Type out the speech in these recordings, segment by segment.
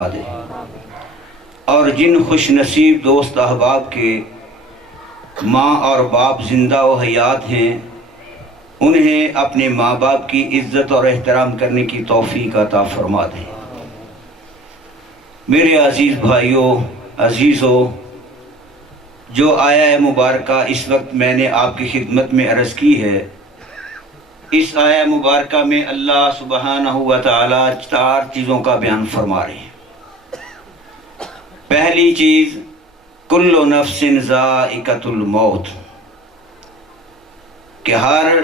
دے اور جن خوش نصیب دوست احباب کے ماں اور باپ زندہ و حیات ہیں انہیں اپنے ماں باپ کی عزت اور احترام کرنے کی توفیق عطا فرما دے۔ میرے عزیز بھائیوں، عزیزوں، جو آیہ مبارکہ اس وقت میں نے آپ کی خدمت میں عرض کی ہے، اس آیہ مبارکہ میں اللہ سبحانہ و تعالی 4 چیزوں کا بیان فرما رہے ہیں۔ پہلی چیز، کل نفس ذائقۃ الموت، کہ ہر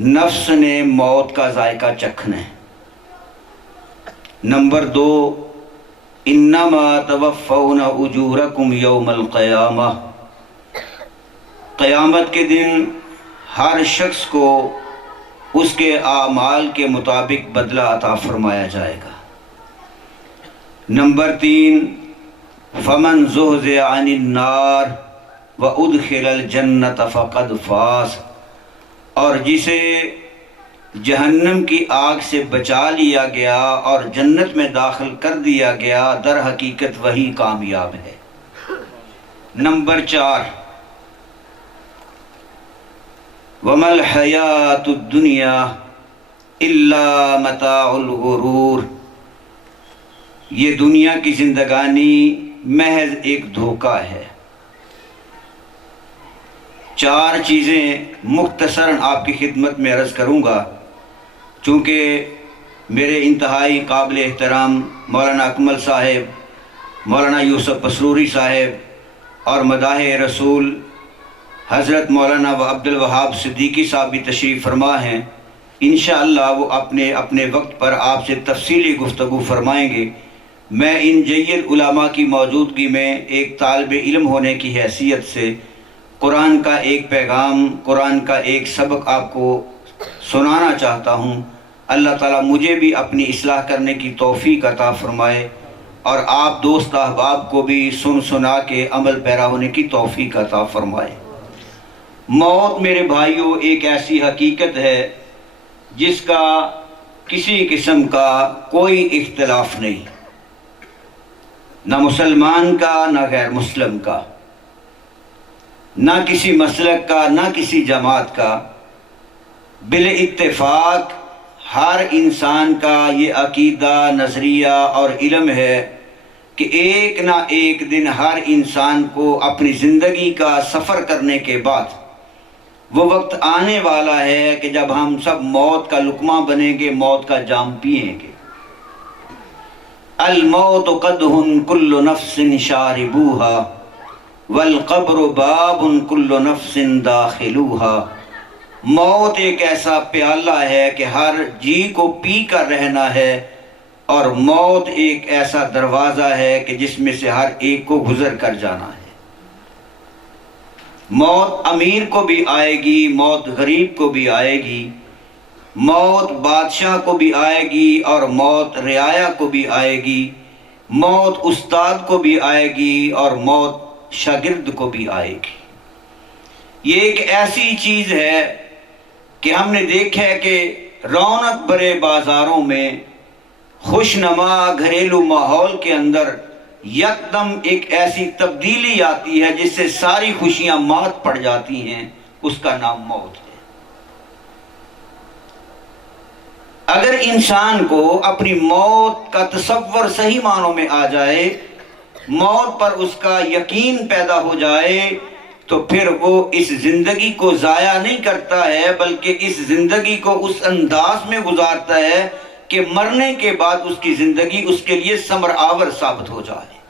نفس نے موت کا ذائقہ چکھنا ہے۔ نمبر 2، انما توفون اجورکم یوم القیامہ، قیامت کے دن ہر شخص کو اس کے اعمال کے مطابق بدلہ عطا فرمایا جائے گا۔ نمبر 3، فمن زحزح عن النار وادخل الجنۃ فقد فاز، اور جسے جہنم کی آگ سے بچا لیا گیا اور جنت میں داخل کر دیا گیا، در حقیقت وہی کامیاب ہے۔ نمبر 4، وما الحیاۃ الدنیا الا متاع الغرور، یہ دنیا کی زندگانی محض ایک دھوکہ ہے۔ 4 چیزیں مختصراً آپ کی خدمت میں عرض کروں گا، چونکہ میرے انتہائی قابل احترام مولانا اکمل صاحب، مولانا یوسف پسروری صاحب اور مداح رسول حضرت مولانا عبد الوہاب صدیقی صاحب بھی تشریف فرما ہیں۔ انشاءاللہ وہ اپنے وقت پر آپ سے تفصیلی گفتگو فرمائیں گے۔ میں ان جید علماء کی موجودگی میں ایک طالب علم ہونے کی حیثیت سے قرآن کا ایک پیغام، قرآن کا ایک سبق آپ کو سنانا چاہتا ہوں۔ اللہ تعالیٰ مجھے بھی اپنی اصلاح کرنے کی توفیق عطا فرمائے اور آپ دوست احباب کو بھی سنا کے عمل پیرا ہونے کی توفیق عطا فرمائے۔ موت میرے بھائیوں ایک ایسی حقیقت ہے جس کا کسی قسم کا کوئی اختلاف نہیں، نہ مسلمان کا نہ غیر مسلم کا، نہ کسی مسلک کا نہ کسی جماعت کا، بالاتفاق ہر انسان کا یہ عقیدہ، نظریہ اور علم ہے کہ ایک نہ ایک دن ہر انسان کو اپنی زندگی کا سفر کرنے کے بعد وہ وقت آنے والا ہے کہ جب ہم سب موت کا لقمہ بنیں گے، موت کا جام پئیں گے۔ الموت قدح کل نفس شاربوہا والقبر باب کل نفس داخلوہا، موت ایک ایسا پیالہ ہے کہ ہر جی کو پی کر رہنا ہے، اور موت ایک ایسا دروازہ ہے کہ جس میں سے ہر ایک کو گزر کر جانا ہے۔ موت امیر کو بھی آئے گی، موت غریب کو بھی آئے گی، موت بادشاہ کو بھی آئے گی اور موت رعایا کو بھی آئے گی، موت استاد کو بھی آئے گی اور موت شاگرد کو بھی آئے گی۔ یہ ایک ایسی چیز ہے کہ ہم نے دیکھا ہے کہ رونق بھرے بازاروں میں، خوشنما گھریلو ماحول کے اندر یکدم ایک ایسی تبدیلی آتی ہے جس سے ساری خوشیاں مات پڑ جاتی ہیں، اس کا نام موت ہے۔ اگر انسان کو اپنی موت کا تصور صحیح معنوں میں آ جائے، موت پر اس کا یقین پیدا ہو جائے، تو پھر وہ اس زندگی کو ضائع نہیں کرتا ہے، بلکہ اس زندگی کو اس انداز میں گزارتا ہے کہ مرنے کے بعد اس کی زندگی اس کے لیے ثمر آور ثابت ہو جائے۔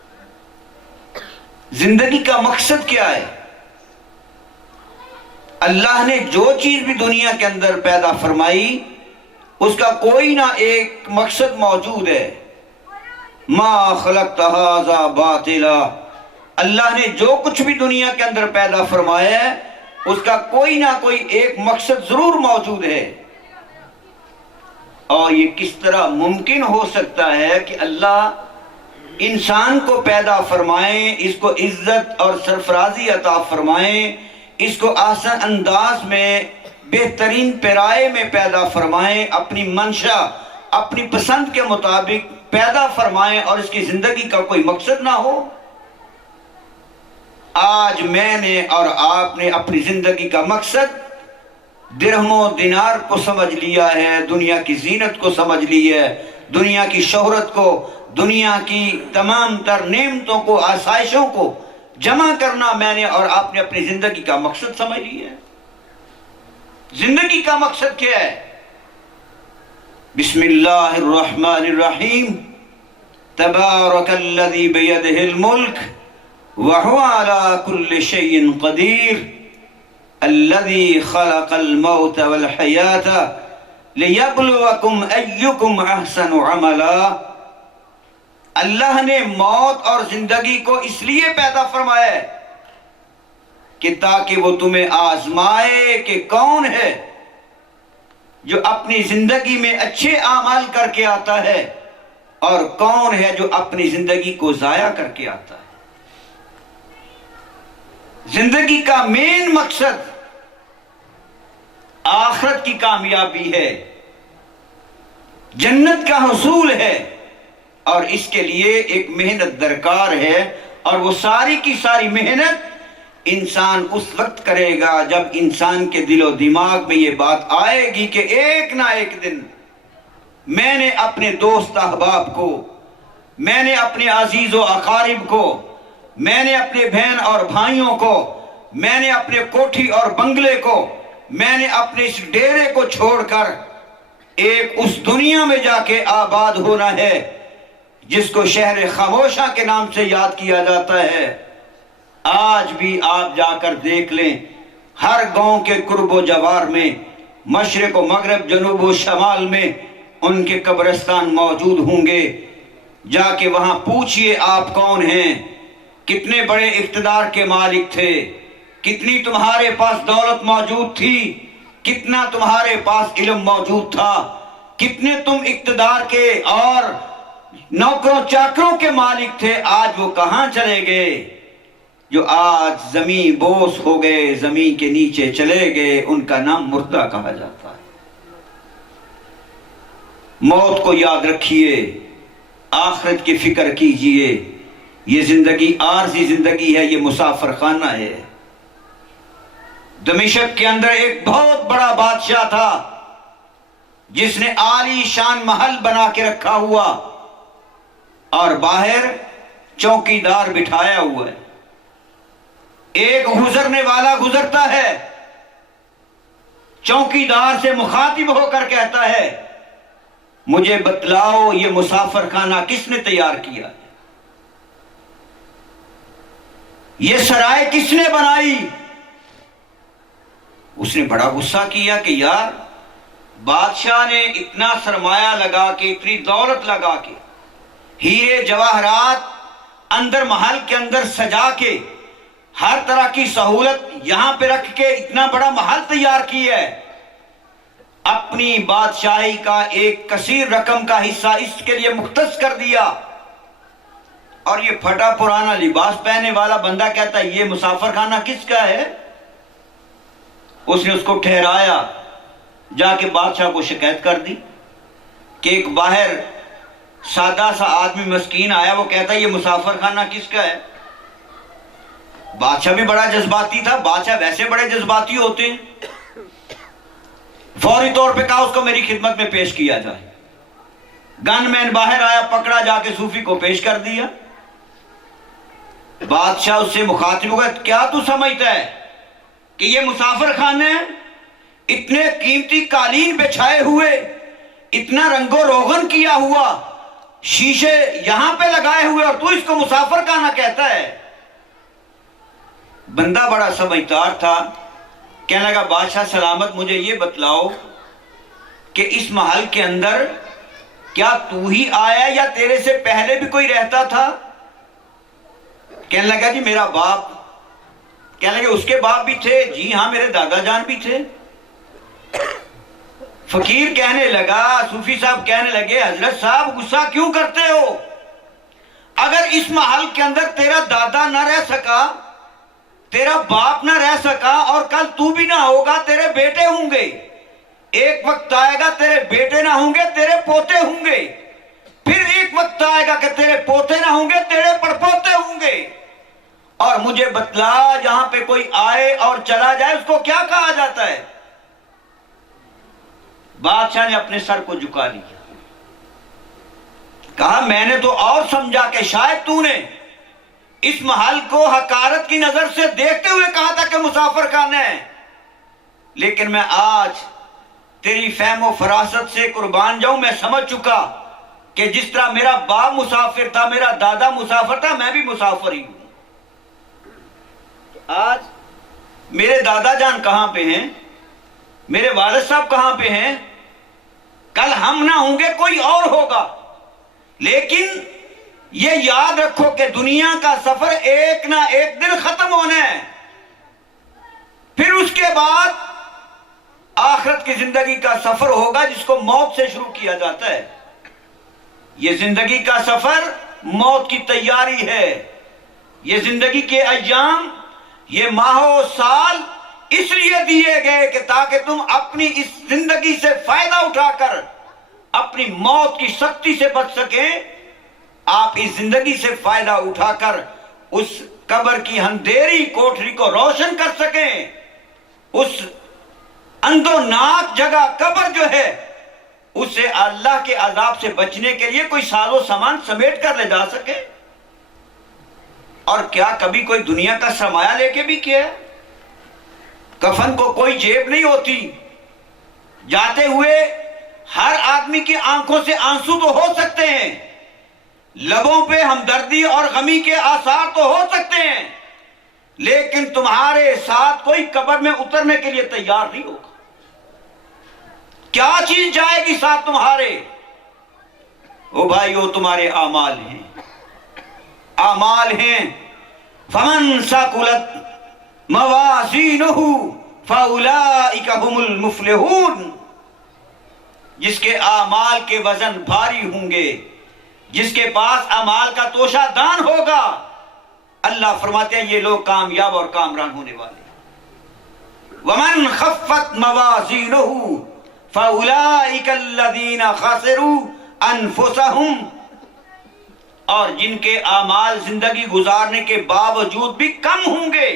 زندگی کا مقصد کیا ہے؟ اللہ نے جو چیز بھی دنیا کے اندر پیدا فرمائی، اس کا کوئی نہ ایک مقصد موجود ہے۔ ما خلقت ھذا باطلا، اللہ نے جو کچھ بھی دنیا کے اندر پیدا فرمایا ہے اس کا کوئی نہ کوئی ایک مقصد ضرور موجود ہے۔ اور یہ کس طرح ممکن ہو سکتا ہے کہ اللہ انسان کو پیدا فرمائیں، اس کو عزت اور سرفرازی عطا فرمائیں، اس کو آسان انداز میں بہترین پیرائے میں پیدا فرمائیں، اپنی منشا، اپنی پسند کے مطابق پیدا فرمائیں اور اس کی زندگی کا کوئی مقصد نہ ہو؟ آج میں نے اور آپ نے اپنی زندگی کا مقصد درہم و دینار کو سمجھ لیا ہے، دنیا کی زینت کو سمجھ لی ہے، دنیا کی شہرت کو، دنیا کی تمام تر نعمتوں کو، آسائشوں کو جمع کرنا میں نے اور آپ نے اپنی زندگی کا مقصد سمجھ لیا ہے۔ زندگی کا مقصد کیا ہے؟ بسم اللہ الرحمن الرحیم، تبارک الذی بیدہ الملک وہو علی کل شیء قدیر الذی خلق الموت والحیاۃ لیبلوکم ایکم احسن عملا۔ اللہ نے موت اور زندگی کو اس لیے پیدا فرمایا ہے کہ تاکہ وہ تمہیں آزمائے کہ کون ہے جو اپنی زندگی میں اچھے اعمال کر کے آتا ہے اور کون ہے جو اپنی زندگی کو ضائع کر کے آتا ہے۔ زندگی کا مین مقصد آخرت کی کامیابی ہے، جنت کا حصول ہے، اور اس کے لیے ایک محنت درکار ہے، اور وہ ساری کی ساری محنت انسان اس وقت کرے گا جب انسان کے دل و دماغ میں یہ بات آئے گی کہ ایک نہ ایک دن میں نے اپنے دوست احباب کو، میں نے اپنے عزیز و اقارب کو، میں نے اپنے بہن اور بھائیوں کو، میں نے اپنے کوٹھی اور بنگلے کو، میں نے اپنے اس ڈیرے کو چھوڑ کر ایک اس دنیا میں جا کے آباد ہونا ہے جس کو شہر خاموشہ کے نام سے یاد کیا جاتا ہے۔ آج بھی آپ جا کر دیکھ لیں، ہر گاؤں کے قرب و جوار میں، مشرق و مغرب، جنوب و شمال میں ان کے قبرستان موجود ہوں گے۔ جا کے وہاں پوچھئے آپ کون ہیں، کتنے بڑے اقتدار کے مالک تھے، کتنی تمہارے پاس دولت موجود تھی، کتنا تمہارے پاس علم موجود تھا، کتنے تم اقتدار کے اور نوکروں چاکروں کے مالک تھے، آج وہ کہاں چلے گئے؟ جو آج زمین بوس ہو گئے، زمین کے نیچے چلے گئے، ان کا نام مردہ کہا جاتا ہے۔ موت کو یاد رکھیے، آخرت کی فکر کیجئے۔ یہ زندگی عارضی زندگی ہے، یہ مسافر خانہ ہے۔ دمشق کے اندر ایک بہت بڑا بادشاہ تھا جس نے عالی شان محل بنا کے رکھا ہوا اور باہر چوکی دار بٹھایا ہوا ہے۔ ایک گزرنے والا گزرتا ہے، چوکی دار سے مخاطب ہو کر کہتا ہے، مجھے بتلاؤ یہ مسافر خانہ کس نے تیار کیا ہے؟ یہ سرائے کس نے بنائی؟ اس نے بڑا غصہ کیا کہ یار، بادشاہ نے اتنا سرمایہ لگا کے، اتنی دولت لگا کے، ہیرے جواہرات اندر محل کے اندر سجا کے، ہر طرح کی سہولت یہاں پہ رکھ کے اتنا بڑا محل تیار کیا ہے، اپنی بادشاہی کا ایک کثیر رقم کا حصہ اس کے لیے مختص کر دیا، اور یہ پھٹا پرانا لباس پہنے والا بندہ کہتا ہے یہ مسافر خانہ کس کا ہے؟ اس نے اس کو ٹھہرایا، جا کے بادشاہ کو شکایت کر دی کہ ایک باہر سادہ سا آدمی مسکین آیا، وہ کہتا ہے یہ مسافر خانہ کس کا ہے؟ بادشاہ بھی بڑا جذباتی تھا، بادشاہ ویسے بڑے جذباتی ہوتے ہیں، فوری طور پہ کہا اس کو میری خدمت میں پیش کیا جائے۔ گن مین باہر آیا، پکڑا، جا کے صوفی کو پیش کر دیا۔ بادشاہ اس سے مخاطب ہو گیا، کیا تو سمجھتا ہے کہ یہ مسافر خانے ہیں؟ اتنے قیمتی قالین بچھائے ہوئے، اتنا رنگ و روغن کیا ہوا، شیشے یہاں پہ لگائے ہوئے، اور تو اس کو مسافر خانہ کہتا ہے؟ بندہ بڑا سمجھدار تھا، کہنے لگا بادشاہ سلامت، مجھے یہ بتلاؤ کہ اس محل کے اندر کیا تو ہی آیا یا تیرے سے پہلے بھی کوئی رہتا تھا؟ کہنے لگا جی میرا باپ۔ کہنے لگے اس کے باپ بھی تھے؟ جی ہاں میرے دادا جان بھی تھے۔ فقیر کہنے لگا، صوفی صاحب کہنے لگے حضرت صاحب غصہ کیوں کرتے ہو؟ اگر اس محل کے اندر تیرا دادا نہ رہ سکا، تیرا باپ نہ رہ سکا، اور کل تو بھی نہ ہوگا، تیرے بیٹے ہوں گے، ایک وقت آئے گا تیرے بیٹے نہ ہوں گے، تیرے پوتے ہوں گے، پھر ایک ایک وقت آئے گا کہ تیرے پوتے نہ ہوں گے، تیرے پڑپوتے ہوں گے۔ اور مجھے بتلا، یہاں پہ کوئی آئے اور چلا جائے اس کو کیا کہا جاتا ہے؟ بادشاہ نے اپنے سر کو جھکا لیا، کہا میں نے تو اور سمجھا کہ شاید تو نے اس محل کو حقارت کی نظر سے دیکھتے ہوئے کہا تھا کہ مسافر خانہ ہے، لیکن میں آج تیری فہم و فراست سے قربان جاؤں، میں سمجھ چکا کہ جس طرح میرا باپ مسافر تھا، میرا دادا مسافر تھا، میں بھی مسافر ہی ہوں۔ آج میرے دادا جان کہاں پہ ہیں، میرے والد صاحب کہاں پہ ہیں، کل ہم نہ ہوں گے کوئی اور ہوگا، لیکن یہ یاد رکھو کہ دنیا کا سفر ایک نہ ایک دن ختم ہونا ہے، پھر اس کے بعد آخرت کی زندگی کا سفر ہوگا جس کو موت سے شروع کیا جاتا ہے۔ یہ زندگی کا سفر موت کی تیاری ہے۔ یہ زندگی کے ایام، یہ ماہ و سال اس لیے دیے گئے کہ تاکہ تم اپنی اس زندگی سے فائدہ اٹھا کر اپنی موت کی سختی سے بچ سکیں۔ آپ اس زندگی سے فائدہ اٹھا کر اس قبر کی اندھیری کوٹری کو روشن کر سکیں، اس اندوناک جگہ قبر جو ہے اسے اللہ کے عذاب سے بچنے کے لیے کوئی ساز و سامان سمیٹ کر لے جا سکے۔ اور کیا کبھی کوئی دنیا کا سرمایہ لے کے بھی کیا ہے؟ کفن کو کوئی جیب نہیں ہوتی، جاتے ہوئے ہر آدمی کی آنکھوں سے آنسو تو ہو سکتے ہیں، لبوں پہ ہمدردی اور غمی کے آثار تو ہو سکتے ہیں، لیکن تمہارے ساتھ کوئی قبر میں اترنے کے لیے تیار نہیں ہوگا۔ کیا چیز جائے گی ساتھ تمہارے؟ او بھائیو، تمہارے اعمال ہیں، اعمال ہیں۔ فمن ثقلت موازینہ فاولئک هم المفلحون۔ جس کے اعمال کے وزن بھاری ہوں گے، جس کے پاس اعمال کا توشہ دان ہوگا، اللہ فرماتے ہیں یہ لوگ کامیاب اور کامران ہونے والے۔ ومن خفت موازینہ فاولئک الذین خسروا انفسهم۔ اور جن کے اعمال زندگی گزارنے کے باوجود بھی کم ہوں گے،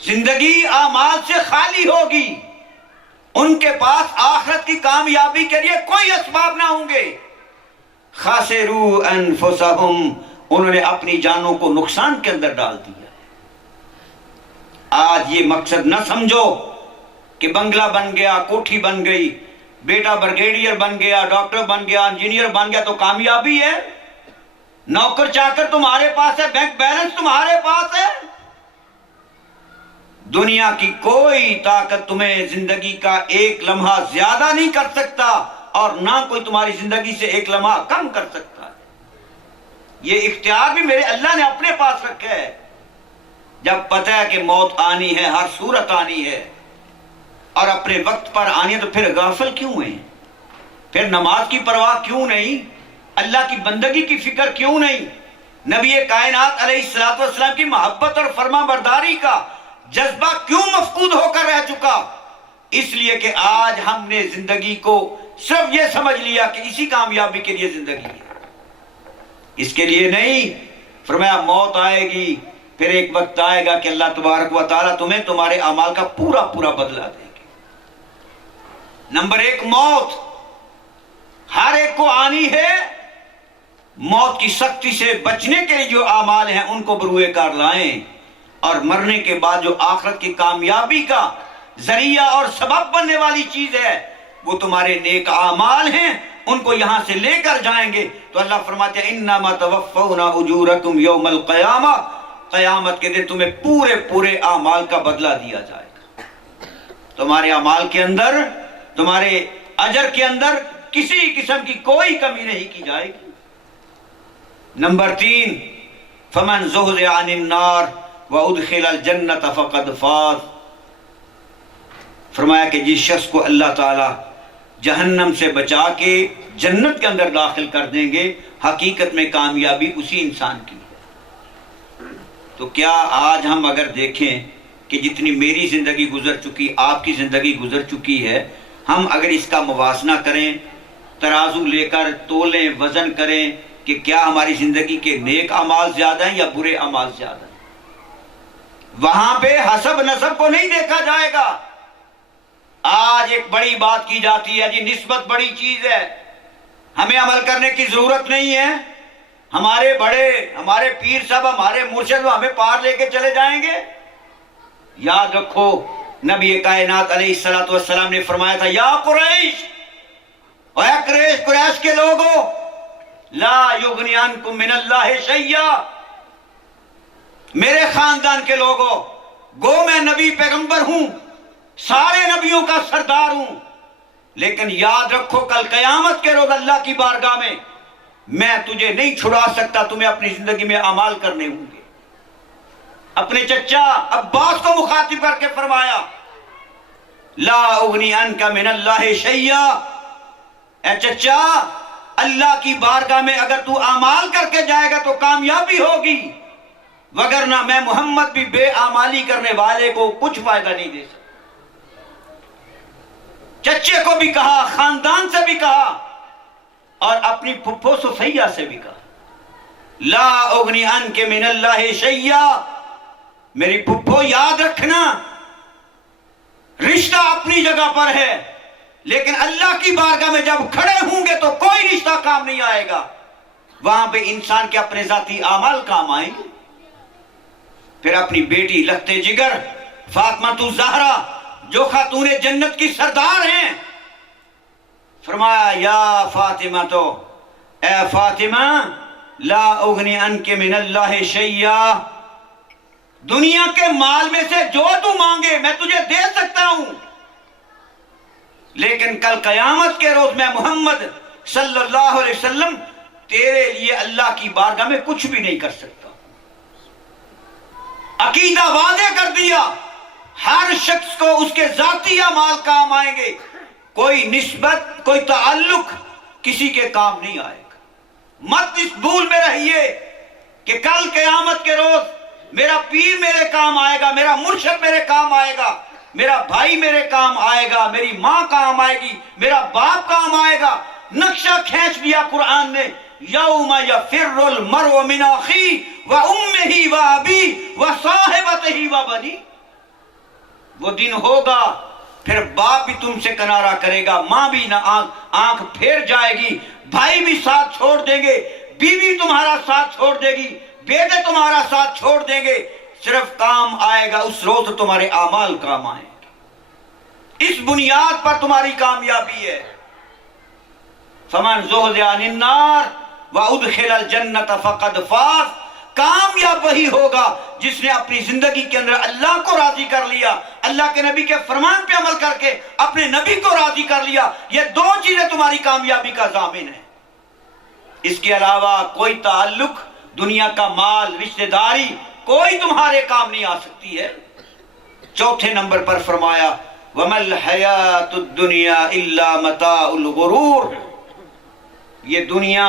زندگی اعمال سے خالی ہوگی، ان کے پاس آخرت کی کامیابی کے لیے کوئی اسباب نہ ہوں گے۔ خاسروا انفسهم، انہوں نے اپنی جانوں کو نقصان کے اندر ڈال دیا۔ آج یہ مقصد نہ سمجھو کہ بنگلہ بن گیا، کوٹھی بن گئی، بیٹا بریگیڈیئر بن گیا، ڈاکٹر بن گیا، انجینئر بن گیا تو کامیابی ہے، نوکر چاکر تمہارے پاس ہے، بینک بیلنس تمہارے پاس ہے۔ دنیا کی کوئی طاقت تمہیں زندگی کا ایک لمحہ زیادہ نہیں کر سکتا، اور نہ کوئی تمہاری زندگی سے ایک لمحہ کم کر سکتا ہے۔ یہ اختیار بھی میرے اللہ نے اپنے پاس رکھا ہے۔ جب پتہ ہے کہ موت آنی ہے، ہر صورت آنی ہے، اور اپنے وقت پر آنی ہے، تو پھر غافل کیوں ہیں؟ پھر نماز کی پرواہ کیوں نہیں؟ اللہ کی بندگی کی فکر کیوں نہیں؟ نبی کائنات علیہ السلام کی محبت اور فرما برداری کا جذبہ کیوں مفقود ہو کر رہ چکا؟ اس لیے کہ آج ہم نے زندگی کو صرف یہ سمجھ لیا کہ اسی کامیابی کے لیے زندگی ہے، اس کے لیے نہیں۔ فرمایا موت آئے گی، پھر ایک وقت آئے گا کہ اللہ تبارک و تعالیٰ تمہیں تمہارے اعمال کا پورا پورا بدلہ دے گے۔ نمبر ایک، موت ہر ایک کو آنی ہے۔ موت کی سختی سے بچنے کے لیے جو اعمال ہیں ان کو بروئے کار لائیں، اور مرنے کے بعد جو آخرت کی کامیابی کا ذریعہ اور سبب بننے والی چیز ہے وہ تمہارے نیک اعمال ہیں، ان کو یہاں سے لے کر جائیں گے۔ تو اللہ فرماتے ہیں انما توفون اجورکم یوم القیامہ، قیامت کے دن تمہیں پورے پورے اعمال کا بدلہ دیا جائے گا۔ تمہارے اعمال کے اندر، تمہارے اجر کے اندر کسی قسم کی کوئی کمی نہیں کی جائے گی۔ نمبر 3، فمن زحزح عن النار وادخل الجنۃ فقد فاز۔ فرمایا کہ جس شخص کو اللہ تعالی جہنم سے بچا کے جنت کے اندر داخل کر دیں گے، حقیقت میں کامیابی اسی انسان کی ہے۔ تو کیا آج ہم اگر دیکھیں کہ جتنی میری زندگی گزر چکی، آپ کی زندگی گزر چکی ہے، ہم اگر اس کا موازنہ کریں ترازو لے کر تولیں، وزن کریں کہ کیا ہماری زندگی کے نیک اعمال زیادہ ہیں یا برے اعمال زیادہ ہیں۔ وہاں پہ حسب نسب کو نہیں دیکھا جائے گا۔ آج ایک بڑی بات کی جاتی ہے جی نسبت بڑی چیز ہے، ہمیں عمل کرنے کی ضرورت نہیں ہے، ہمارے بڑے، ہمارے پیر صاحب، ہمارے مرشد ہمیں پار لے کے چلے جائیں گے۔ یاد رکھو نبی کائنات علیہ السلام نے فرمایا تھا یا قریش، اے قریش کے لوگوں، لا یغنی عنکم من اللہ شیئا، میرے خاندان کے لوگوں، گو میں نبی پیغمبر ہوں، سارے نبیوں کا سردار ہوں، لیکن یاد رکھو کل قیامت کے روز اللہ کی بارگاہ میں تجھے نہیں چھڑا سکتا، تمہیں اپنی زندگی میں اعمال کرنے ہوں گے۔ اپنے چچا عباس کو مخاطب کر کے فرمایا لا اغنی عنک من اللہ شیئا، اے چچا اللہ کی بارگاہ میں اگر تو اعمال کر کے جائے گا تو کامیابی ہوگی، وگرنہ میں محمد بھی بے اعمالی کرنے والے کو کچھ فائدہ نہیں دے سکتا۔ چچے کو بھی کہا، خاندان سے بھی کہا، اور اپنی پھپھو صفیہ سے بھی کہا لا اغنی عنک من اللہ شیئا، میری پھپھو یاد رکھنا رشتہ اپنی جگہ پر ہے، لیکن اللہ کی بارگاہ میں جب کھڑے ہوں گے تو کوئی رشتہ کام نہیں آئے گا، وہاں پہ انسان کے اپنے ذاتی اعمال کام آئیں گے۔ پھر اپنی بیٹی لخت جگر فاطمہ زہرا جو خاتون جنت کی سردار ہیں، فرمایا یا فاطمہ تو اے فاطمہ لا اغنی عنک من اللہ شیئا، دنیا کے مال میں سے جو تو مانگے میں تجھے دے سکتا ہوں، لیکن کل قیامت کے روز میں محمد صلی اللہ علیہ وسلم تیرے لیے اللہ کی بارگاہ میں کچھ بھی نہیں کر سکتا۔ عقیدہ واضح کر دیا، ہر شخص کو اس کے ذاتی اعمال کام آئیں گے، کوئی نسبت، کوئی تعلق کسی کے کام نہیں آئے گا۔ مت اس بھول میں رہیے کہ کل قیامت کے روز میرا پیر میرے کام آئے گا، میرا مرشد میرے کام آئے گا، میرا بھائی میرے کام آئے گا، میری ماں کام آئے گی، میرا باپ کام آئے گا۔ نقشہ کھینچ لیا قرآن نے، یوم یفر المرء من اخیہ وامہ وابیہ وصاحبتہ وبنیہ، وہ دن ہوگا پھر باپ بھی تم سے کنارہ کرے گا، ماں بھی نہ آنکھ پھیر جائے گی، بھائی بھی ساتھ چھوڑ دیں گے، بیوی تمہارا ساتھ چھوڑ دے گی، بیٹے تمہارا ساتھ چھوڑ دیں گے، صرف کام آئے گا اس روز تمہارے اعمال کام آئیں گے۔ اس بنیاد پر تمہاری کامیابی ہے۔ فمن زحزح عن النار وادخل الجنۃ فقد فاز، کامیاب وہی ہوگا جس نے اپنی زندگی کے اندر اللہ کو راضی کر لیا، اللہ کے نبی کے فرمان پہ عمل کر کے اپنے نبی کو راضی کر لیا۔ یہ دو چیزیں تمہاری کامیابی کا ضامن ہے۔ اس کے علاوہ کوئی تعلق، دنیا کا مال، رشتہ داری کوئی تمہارے کام نہیں آ سکتی ہے۔ چوتھے نمبر پر فرمایا وَمَا الْحَيَاةُ الدُّنْيَا إِلَّا مَتَاعُ الْغُرُورِ، یہ دنیا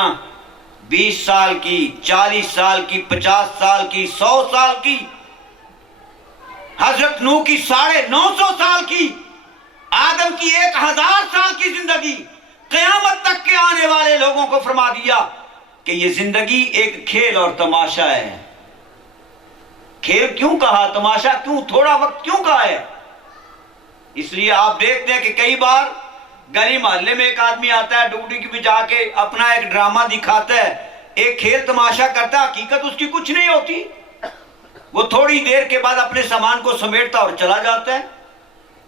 20 سال کی، 40 سال کی، 50 سال کی، 100 سال کی، حضرت نوح کی 950 سال کی، آدم کی 1000 سال کی زندگی، قیامت تک کے آنے والے لوگوں کو فرما دیا کہ یہ زندگی ایک کھیل اور تماشا ہے۔ کھیل کیوں کہا، تماشا کیوں، تھوڑا وقت کیوں کہا ہے؟ اس لیے آپ دیکھتے ہیں کہ کئی بار گلی محلے میں ایک آدمی آتا ہے، ڈوڈی کی بھی جا کے اپنا ایک ڈرامہ دکھاتا ہے، ایک کھیل تماشا کرتا ہے، حقیقت اس کی کچھ نہیں ہوتی، وہ تھوڑی دیر کے بعد اپنے سامان کو سمیٹتا اور چلا جاتا ہے۔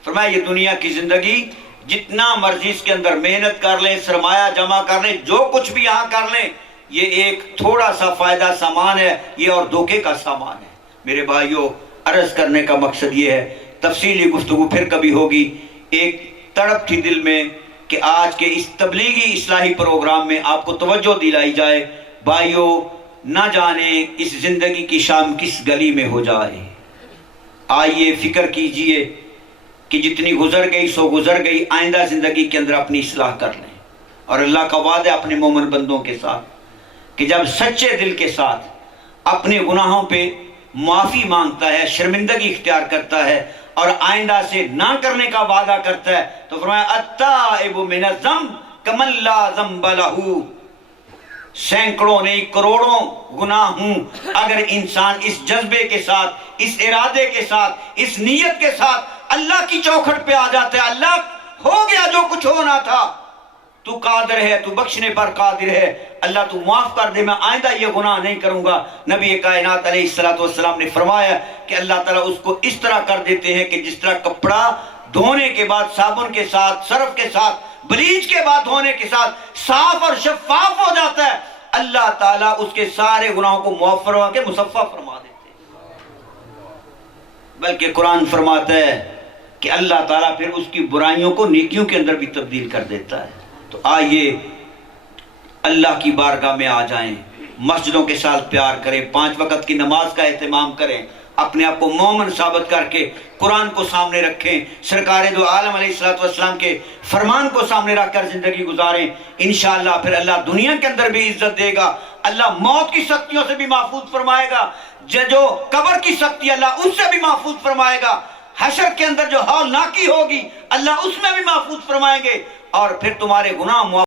فرمایا یہ دنیا کی زندگی جتنا مرضی اس کے اندر محنت کر لیں، سرمایہ جمع کر لیں، جو کچھ بھی یہاں کر لیں، یہ ایک تھوڑا سا فائدہ سامان ہے، یہ اور دھوکے کا سامان ہے۔ میرے بھائیوں، عرض کرنے کا مقصد یہ ہے، تفصیلی گفتگو پھر کبھی ہوگی۔ ایک تڑپ تھی دل میں کہ آج کے اس تبلیغی اصلاحی پروگرام میں آپ کو توجہ دلائی جائے۔ بھائیوں، نہ جانے اس زندگی کی شام کس گلی میں ہو جائے۔ آئیے فکر کیجئے کہ جتنی گزر گئی سو گزر گئی، آئندہ زندگی کے اندر اپنی اصلاح کر لیں۔ اور اللہ کا وعدہ اپنے مومن بندوں کے ساتھ کہ جب سچے دل کے ساتھ اپنے گناہوں پہ معافی مانگتا ہے، شرمندگی اختیار کرتا ہے اور آئندہ سے نہ کرنے کا وعدہ کرتا ہے، تو فرمایا التائب من الذنب کمن لا ذنب لہ، سینکڑوں نہیں کروڑوں گناہ ہوں، اگر انسان اس جذبے کے ساتھ، اس ارادے کے ساتھ، اس نیت کے ساتھ اللہ کی چوکھٹ پہ آ جاتا ہے، اللہ ہو گیا جو کچھ ہونا تھا، تو قادر ہے، تو بخشنے پر قادر ہے، اللہ تو معاف کر دے، میں آئندہ یہ گناہ نہیں کروں گا۔ نبی کائنات علیہ السلام نے فرمایا کہ اللہ تعالیٰ اس کو اس طرح کر دیتے ہیں کہ جس طرح کپڑا دھونے کے بعد صابن کے ساتھ، سرف کے ساتھ، بلیچ کے بعد دھونے کے ساتھ صاف اور شفاف ہو جاتا ہے، اللہ تعالیٰ اس کے سارے گناہوں کو معاف فرما کے مصفح فرما دیتے ہیں۔ بلکہ قرآن فرماتا ہے کہ اللہ تعالیٰ پھر اس کی برائیوں کو نیکیوں کے اندر بھی تبدیل کر دیتا ہے۔ تو آئیے اللہ کی بارگاہ میں آ جائیں، مسجدوں کے ساتھ پیار کریں، 5 وقت کی نماز کا اہتمام کریں، اپنے آپ کو مومن ثابت کر کے قرآن کو سامنے رکھیں، سرکار دو عالم علیہ السلام کے فرمان کو سامنے رکھ کر زندگی گزاریں، انشاءاللہ پھر اللہ دنیا کے اندر بھی عزت دے گا، اللہ موت کی سختیوں سے بھی محفوظ فرمائے گا، جو قبر کی سختی اللہ اس سے بھی محفوظ فرمائے گا، حشر کے اندر جو ہولناکی ہوگی اللہ اس میں بھی محفوظ فرمائیں گے، اور پھر تمہارے گناہ